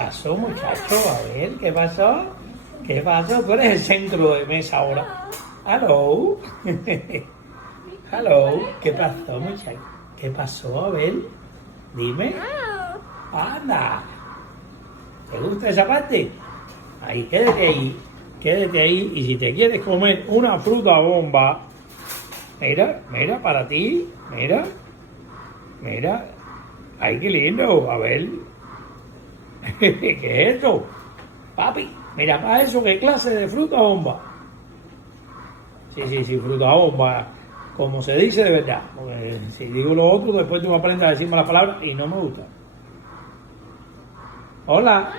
pasó, muchacho? A ver, ¿qué pasó? ¿Qué pasó? Tú eres el centro de mesa ahora. Hello. Hello. ¿Qué pasó, muchacho? ¿Qué pasó? A ver, dime. Anda. ¿Te gusta esa parte? Ahí, quédate ahí. Quédate ahí. Y si te quieres comer una fruta bomba, mira, mira, para ti. Mira, mira. Ay, qué lindo. A ver. ¿Qué es eso? Papi, mira, para eso, ¿qué clase de fruta bomba? Sí, fruta bomba. Como se dice de verdad. Porque si digo lo otro, después tú aprendes a decirme la palabra y no me gusta. Hola.